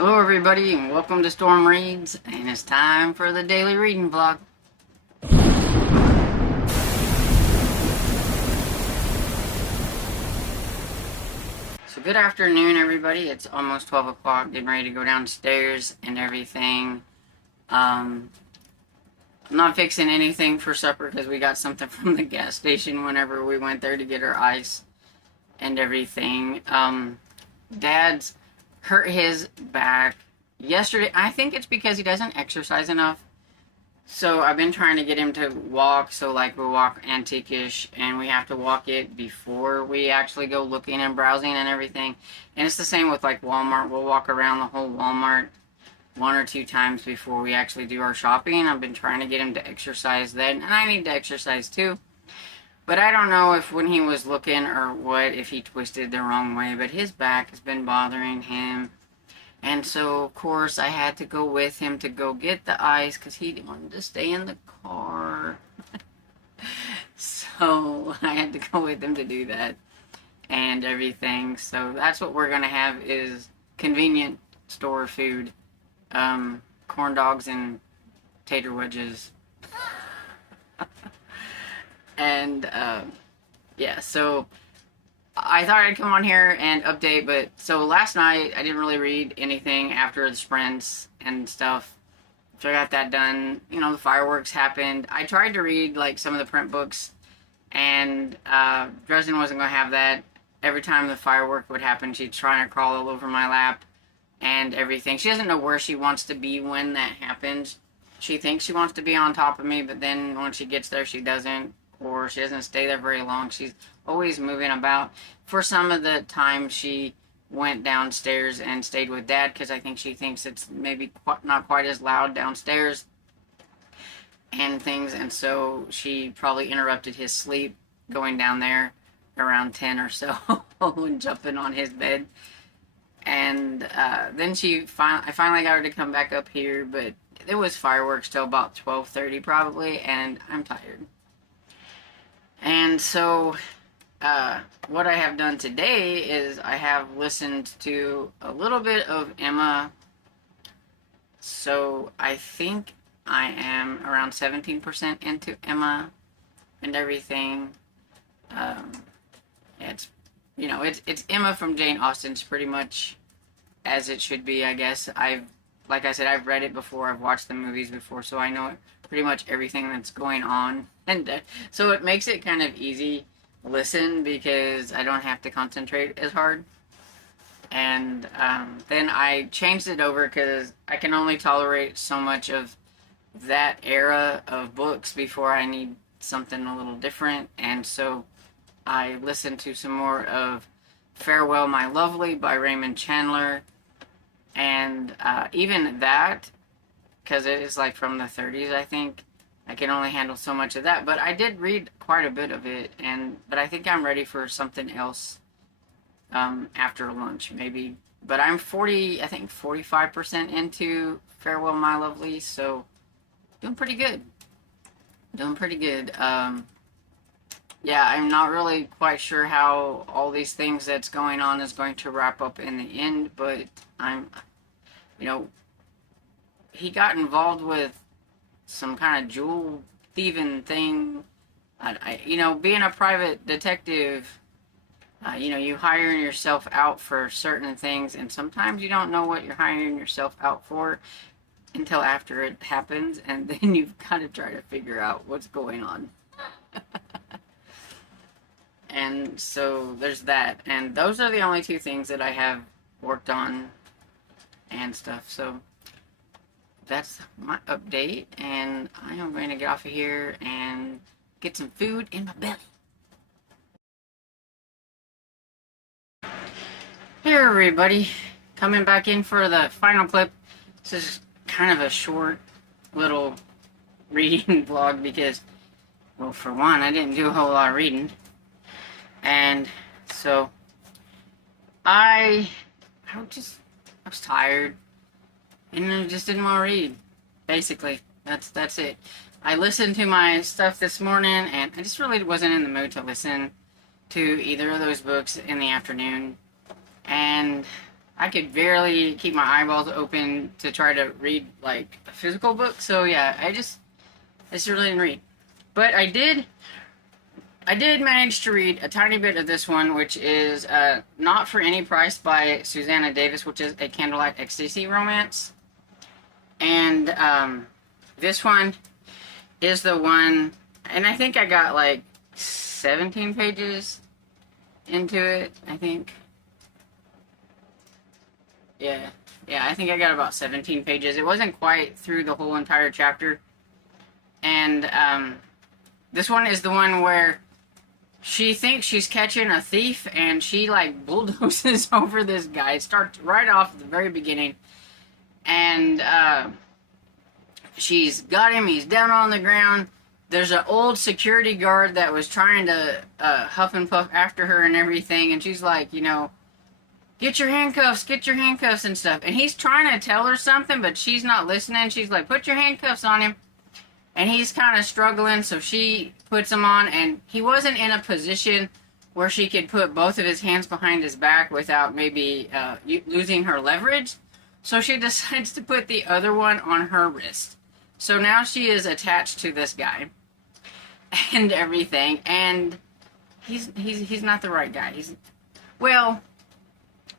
Hello everybody and welcome to Storm Reads, and it's time for the daily reading vlog. So good afternoon everybody, it's almost 12 o'clock, getting ready to go downstairs and everything. I'm not fixing anything for supper because we got something from the gas station whenever we went there to get our ice and everything. Dad's hurt his back yesterday. I think it's because he doesn't exercise enough. So I've been trying to get him to walk. So like we walk antique-ish, and we have to walk it before we actually go looking and browsing and everything. And it's the same with like Walmart. We'll walk around the whole Walmart one or two times before we actually do our shopping. I've been trying to get him to exercise then, and I need to exercise too. But I don't know if when he was looking or what, if he twisted the wrong way, but his back has been bothering him. And so, of course, I had to go with him to go get the ice because he wanted to stay in the car. So I had to go with him to do that and everything. So that's what we're going to have is convenient store food. Corn dogs and tater wedges. And, yeah, so I thought I'd come on here and update, but so last night I didn't really read anything after the sprints and stuff. So I got that done. You know, the fireworks happened. I tried to read, like, some of the print books, and Dresden wasn't going to have that. Every time the firework would happen, she'd try to crawl all over my lap and everything. She doesn't know where she wants to be when that happens. She thinks she wants to be on top of me, but then when she gets there, she doesn't. Or she doesn't stay there very long. She's always moving about. For some of the time, she went downstairs and stayed with Dad because I think she thinks it's maybe not quite as loud downstairs and things. And so she probably interrupted his sleep going down there around 10 or so and jumping on his bed. And then I finally got her to come back up here, but it was fireworks till about 12:30 probably, and I'm tired. And so, what I have done today is I have listened to a little bit of Emma. So I think I am around 17% into Emma and everything. It's, you know, it's Emma from Jane Austen's pretty much as it should be, I guess. Like I said, I've read it before, I've watched the movies before, so I know pretty much everything that's going on. And so it makes it kind of easy listen because I don't have to concentrate as hard. And then I changed it over because I can only tolerate so much of that era of books before I need something a little different. And so I listened to some more of Farewell My Lovely by Raymond Chandler. And even that, because it is like from the 30s, I think, I can only handle so much of that. But I did read quite a bit of it, but I think I'm ready for something else after lunch, maybe. But I'm 45% into Farewell My Lovely, so doing pretty good. Doing pretty good. Yeah, I'm not really quite sure how all these things that's going on is going to wrap up in the end, but you know, he got involved with some kind of jewel thieving thing. You know, being a private detective, you know, you hiring yourself out for certain things, and sometimes you don't know what you're hiring yourself out for until after it happens, and then you've got to try to figure out what's going on. And so there's that, and those are the only two things that I have worked on and stuff. So that's my update, and I am going to get off of here and get some food in my belly. Hey everybody, coming back in for the final clip. This is kind of a short little reading vlog because, well, for one, I didn't do a whole lot of reading. And so I was tired and I just didn't want to read. Basically, that's it. I listened to my stuff this morning and I just really wasn't in the mood to listen to either of those books in the afternoon. And I could barely keep my eyeballs open to try to read like a physical book. So yeah, I just really didn't read. But I did manage to read a tiny bit of this one, which is Not for Any Price by Susanna Davis, which is a Candlelight Ecstasy romance. And this one is the one, and I think I got like 17 pages into it, I think. Yeah, I think I got about 17 pages. It wasn't quite through the whole entire chapter. And this one is the one where she thinks she's catching a thief, and she like bulldozes over this guy. It starts right off at the very beginning, and she's got him. He's down on the ground. There's an old security guard that was trying to huff and puff after her and everything, and she's like, you know, get your handcuffs and stuff. And he's trying to tell her something, but she's not listening. She's like, put your handcuffs on him. And he's kind of struggling, so she puts him on, and he wasn't in a position where she could put both of his hands behind his back without maybe losing her leverage. So she decides to put the other one on her wrist. So now she is attached to this guy and everything, and he's not the right guy. Well,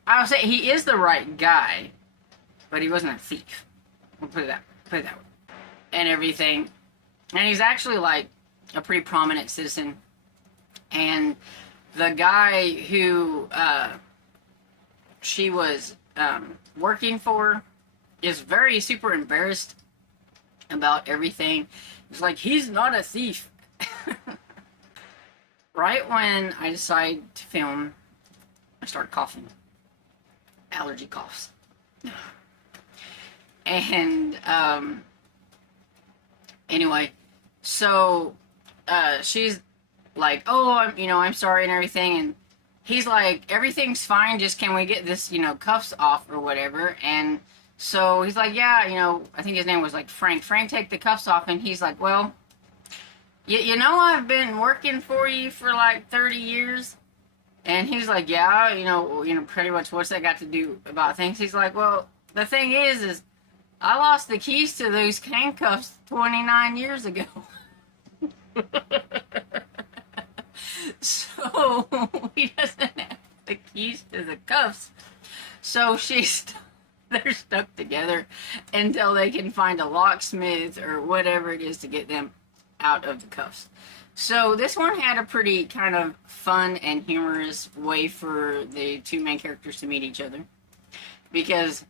I'll say he is the right guy, but he wasn't a thief. We'll put it that way. And everything. And he's actually like a pretty prominent citizen. And the guy who she was working for is very super embarrassed about everything. It's like, he's not a thief. Right when I decide to film, I start coughing. Allergy coughs. And anyway, so she's like, oh, I'm sorry and everything, and he's like, everything's fine, just can we get this, cuffs off or whatever. And so he's like, yeah, I think his name was like Frank, take the cuffs off. And he's like, well, I've been working for you for like 30 years. And he's like, yeah, pretty much what's that got to do about things? He's like, well, the thing is I lost the keys to those handcuffs 29 years ago. So he doesn't have the keys to the cuffs. So they're stuck together until they can find a locksmith or whatever it is to get them out of the cuffs. So this one had a pretty kind of fun and humorous way for the two main characters to meet each other. Because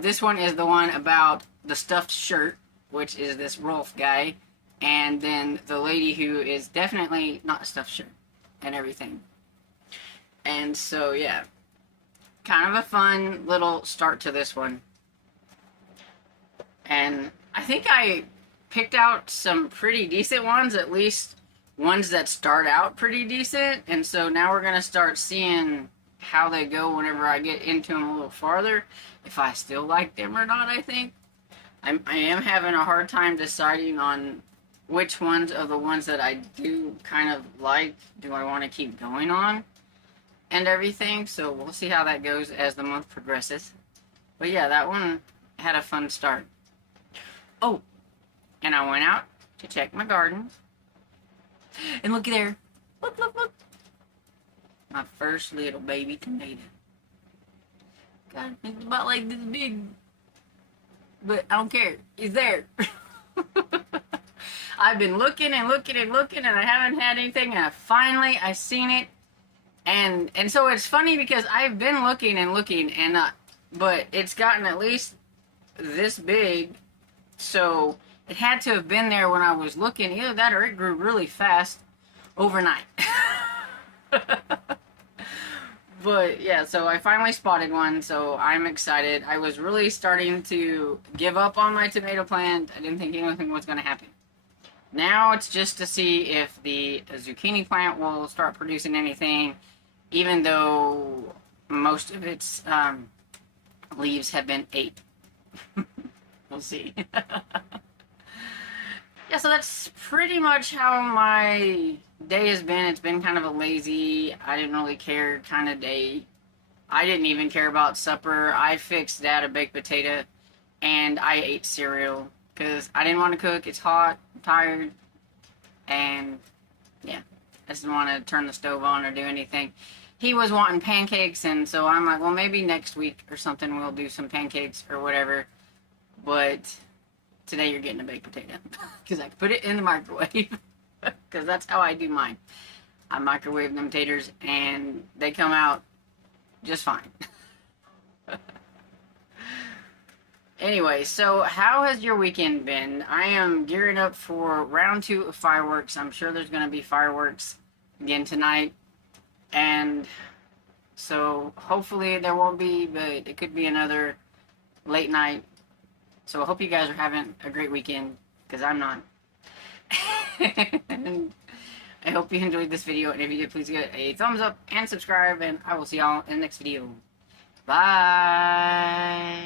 this one is the one about the stuffed shirt, which is this Rolf guy, and then the lady who is definitely not a stuffed shirt and everything. And so, yeah, kind of a fun little start to this one. And I think I picked out some pretty decent ones, at least ones that start out pretty decent. And so now we're going to start seeing how they go whenever I get into them a little farther, if I still like them or not. I think I am having a hard time deciding on which ones of the ones that I do kind of like do I want to keep going on and everything. So we'll see how that goes as the month progresses. But yeah, that one had a fun start. Oh, and I went out to check my garden, and looky there, look, my first little baby tomato. God, it's about like this big, but I don't care, it's there. I've been looking and I haven't had anything, and I seen it, and so it's funny because I've been looking and but it's gotten at least this big, so it had to have been there when I was looking. Either that or it grew really fast overnight. But yeah, so I finally spotted one, so I'm excited. I was really starting to give up on my tomato plant. I didn't think anything was going to happen. Now it's just to see if the zucchini plant will start producing anything, even though most of its leaves have been ate. We'll see. Yeah, so that's pretty much how my day has been. It's been kind of a lazy, I didn't really care kind of day. I didn't even care about supper. I fixed Dad a baked potato, and I ate cereal because I didn't want to cook. It's hot, I'm tired, and yeah, I just didn't want to turn the stove on or do anything. He was wanting pancakes, and so I'm like, well, maybe next week or something we'll do some pancakes or whatever. But today you're getting a baked potato because I put it in the microwave because that's how I do mine. I microwave them taters, and they come out just fine. Anyway, so how has your weekend been? I am gearing up for round 2 of fireworks. I'm sure there's going to be fireworks again tonight. And so hopefully there won't be, but it could be another late night. So I hope you guys are having a great weekend, because I'm not. And I hope you enjoyed this video, and if you did, please give it a thumbs up and subscribe, and I will see y'all in the next video. Bye!